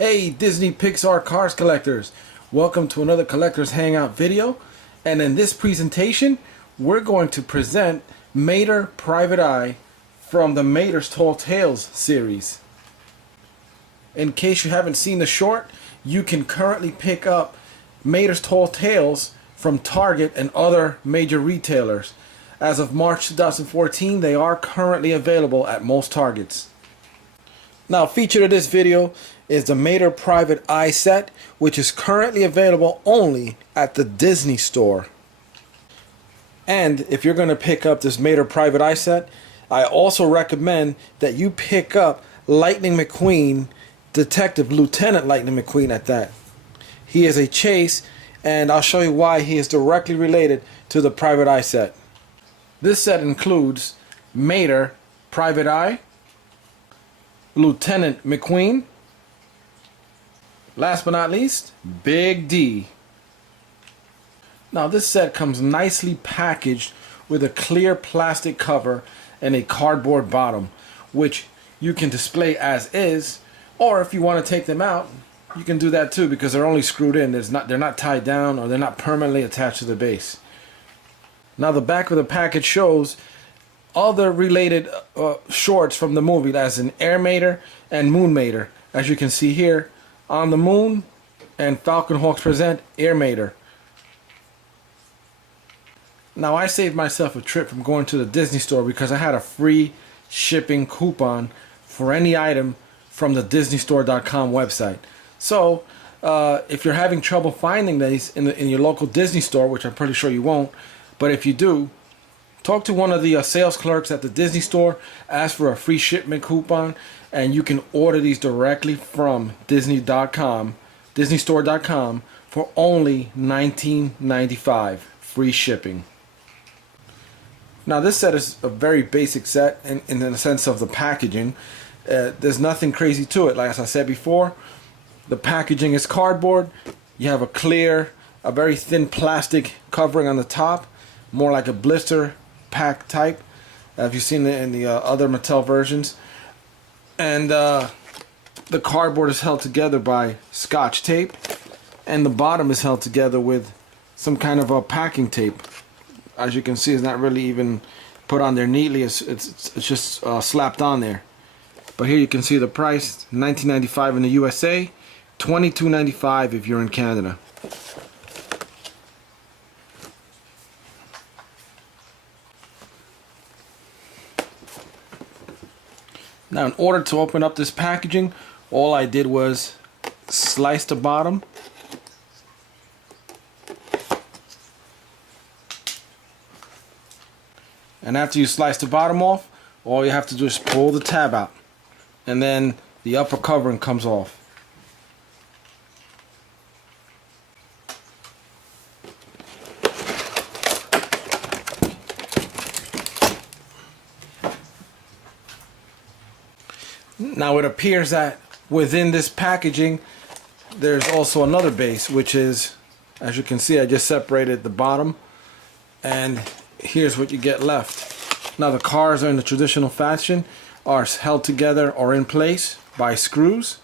Hey Disney Pixar Cars collectors, welcome to another collectors hangout video, and in this presentation we're going to present Mater Private Eye from the Mater's Tall Tales series. In case you haven't seen the short, you can currently pick up Mater's Tall Tales from Target and other major retailers. As of March 2014, they are currently available at most Targets. Now, featured in this video is the Mater Private Eye set, which is currently available only at the Disney store. And if you're going to pick up this Mater Private Eye set, I also recommend that you pick up Lightning McQueen, Detective Lieutenant Lightning McQueen at that. He is a chase, and I'll show you why he is directly related to the Private Eye set. This set includes Mater Private Eye, Lieutenant McQueen, last but not least, Big D. Now this set comes nicely packaged with a clear plastic cover and a cardboard bottom, which you can display as is, or if you want to take them out, you can do that too, because they're only screwed in. They're not tied down, or they're not permanently attached to the base. Now the back of the package shows other related shorts from the movie, as in Air Mater and Moon Mater. As you can see here, On the Moon and Falcon Hawks Present Air Mater. Now I saved myself a trip from going to the Disney store because I had a free shipping coupon for any item from the DisneyStore.com website. So if you're having trouble finding these in your local Disney store, which I'm pretty sure you won't, but if you do, talk to one of the sales clerks at the Disney store, ask for a free shipment coupon, and you can order these directly from Disney.com, DisneyStore.com, for only $19.95, free shipping. Now this set is a very basic set in the sense of the packaging. There's nothing crazy to it. Like as I said before, the packaging is cardboard. You have a very thin plastic covering on the top, more like a blister pack type, as you've seen in the other Mattel versions. And the cardboard is held together by Scotch tape, and the bottom is held together with some kind of a packing tape. As you can see, it's not really even put on there neatly. It's just slapped on there. But here you can see the price: $19.95 in the USA, $22.95 if you're in Canada. Now, in order to open up this packaging, all I did was slice the bottom. And after you slice the bottom off, all you have to do is pull the tab out, and then the upper covering comes off. Now it appears that within this packaging there's also another base, which is, as you can see, I just separated the bottom, and here's what you get left. Now the cars are in the traditional fashion, are held together or in place by screws,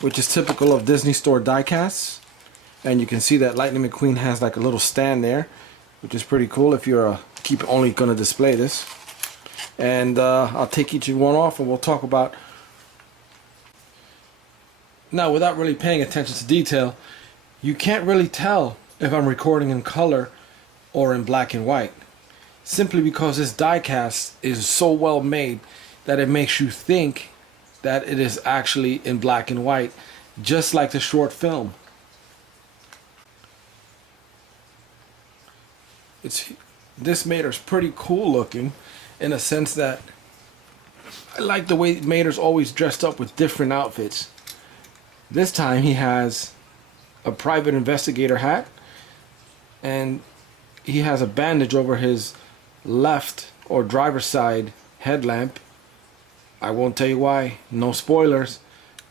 which is typical of Disney store diecasts. And you can see that Lightning McQueen has like a little stand there, which is pretty cool if you're only going to display this. And I'll take each one off and we'll talk about. Now, without really paying attention to detail, you can't really tell if I'm recording in color or in black and white, simply because this diecast is so well made that it makes you think that it is actually in black and white, just like the short film. This Mater's pretty cool looking, in a sense that I like the way Mater's always dressed up with different outfits. This time he has a private investigator hat, and he has a bandage over his left or driver's side headlamp. I won't tell you why. No spoilers.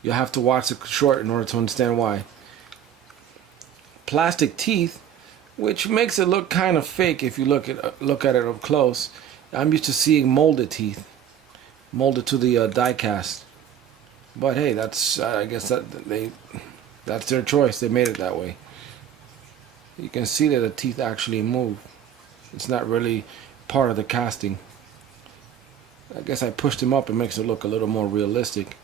You'll have to watch the short in order to understand why. Plastic teeth, which makes it look kind of fake if you look at it up close. I'm used to seeing molded teeth, molded to the die cast. But hey, that's I guess that's their choice. They made it that way. You can see that the teeth actually move. It's not really part of the casting. I guess I pushed him up. It makes it look a little more realistic.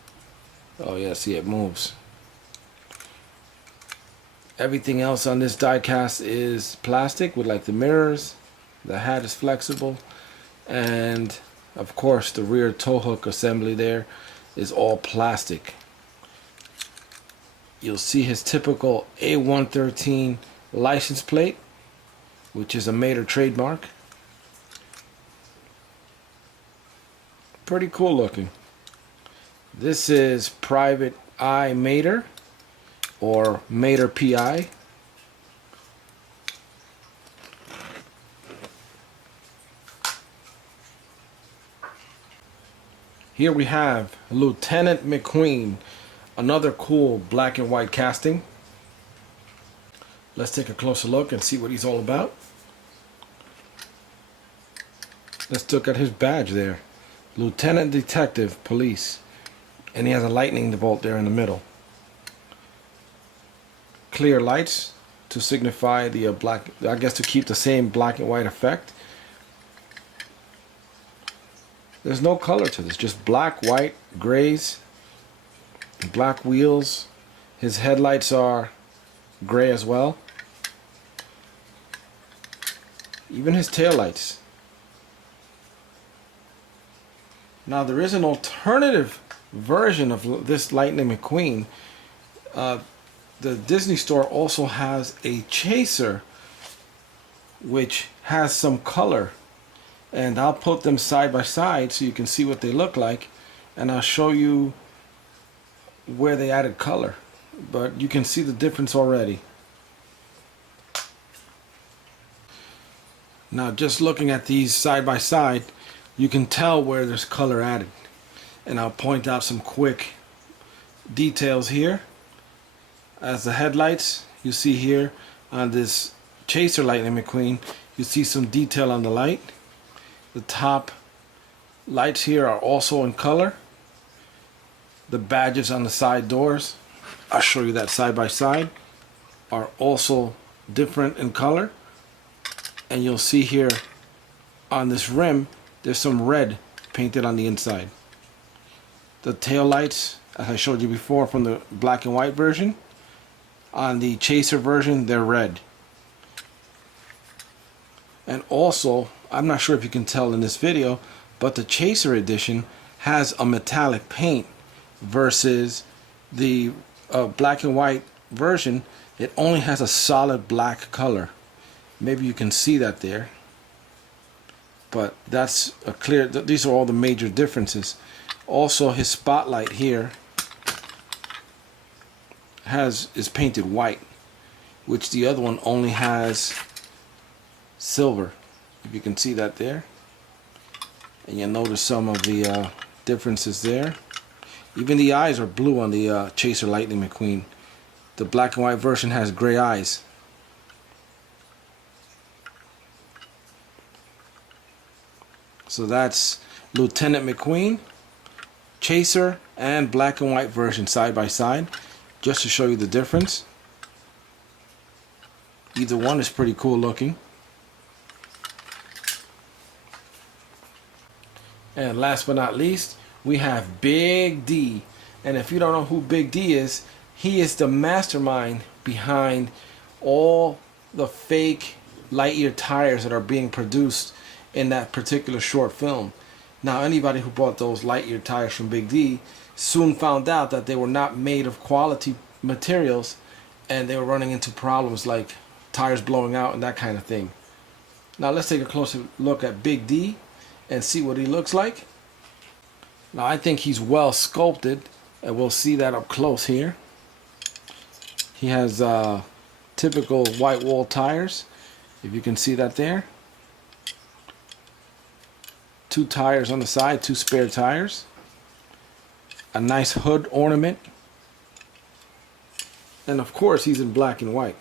Oh yeah, see, it moves. Everything else on this die cast is plastic, with like the mirrors. The hat is flexible, and of course the rear tow hook assembly there is all plastic. You'll see his typical A113 license plate, which is a Mater trademark. Pretty cool looking. This is Private Eye Mater, or Mater PI. Here we have Lieutenant McQueen, another cool black and white casting. Let's take a closer look and see what he's all about. Let's look at his badge there. Lieutenant Detective Police. And he has a lightning bolt there in the middle. Clear lights to signify the black, I guess to keep the same black and white effect. There's no color to this, just black, white, grays, black wheels. His headlights are gray as well. Even his taillights. Now there is an alternative version of this Lightning McQueen. The Disney Store also has a chaser which has some color, and I'll put them side by side so you can see what they look like, and I'll show you where they added color, but you can see the difference already. Now just looking at these side by side, you can tell where there's color added, and I'll point out some quick details here. As the headlights, you see here on this Chaser Lightning McQueen, you see some detail on the light. The top lights here are also in color. The badges on the side doors, I'll show you that side by side, are also different in color. And you'll see here on this rim, there's some red painted on the inside. The tail lights, as I showed you before from the black and white version, on the Chaser version, they're red. And also, I'm not sure if you can tell in this video, but the Chaser edition has a metallic paint versus the black and white version. It only has a solid black color. Maybe you can see that there, but that's a clear, these are all the major differences. Also, his spotlight here is painted white, which the other one only has silver. If you can see that there, and you'll notice some of the differences there. Even the eyes are blue on the Chaser Lightning McQueen. The black and white version has gray eyes. So that's Lieutenant McQueen, Chaser, and black and white version side by side, just to show you the difference. Either one is pretty cool looking. And last but not least, we have Big D. And if you don't know who Big D is, he is the mastermind behind all the fake Lightyear tires that are being produced in that particular short film. Now, anybody who bought those Lightyear tires from Big D soon found out that they were not made of quality materials, and they were running into problems like tires blowing out and that kind of thing. Now let's take a closer look at Big D and see what he looks like. Now I think he's well sculpted, and we'll see that up close here. He has typical white wall tires, if you can see that there. 2 tires on the side, 2 spare tires. A nice hood ornament. And of course he's in black and white,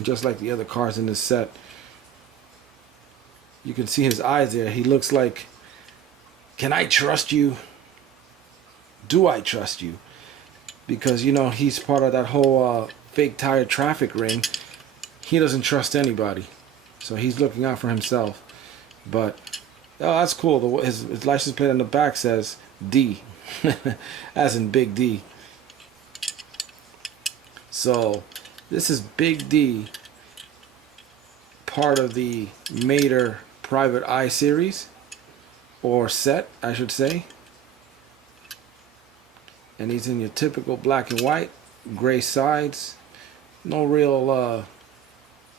just like the other cars in this set. You can see his eyes there. He looks like, "Can I trust you?" do I trust you? Because, you know, he's part of that whole fake tire traffic ring. He doesn't trust anybody. So he's looking out for himself. But, oh, that's cool. His license plate on the back says D. As in Big D. So, this is Big D, part of the Mater Private Eye series, or set, I should say. And he's in your typical black and white, gray sides, no real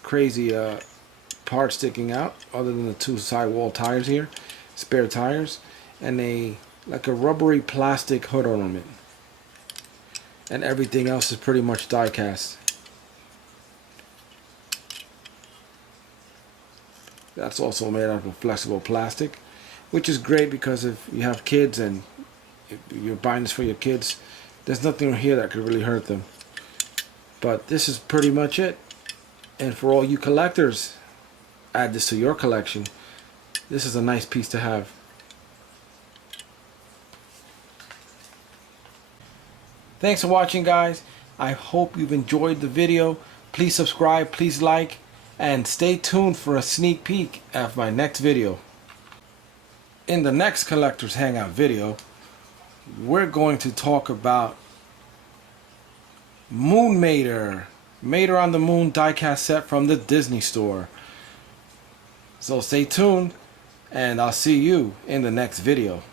crazy part sticking out other than the two sidewall tires here, spare tires, and like a rubbery plastic hood ornament. And everything else is pretty much die cast. That's also made out of flexible plastic, which is great because if you have kids and if you're buying this for your kids, there's nothing here that could really hurt them. But this is pretty much it. And for all you collectors, add this to your collection. This is a nice piece to have. Thanks for watching, guys. I hope you've enjoyed the video. Please subscribe, please like, and stay tuned for a sneak peek of my next video. In the next Collectors Hangout video, we're going to talk about Moon Mater. Mater on the Moon diecast set from the Disney Store. So stay tuned, and I'll see you in the next video.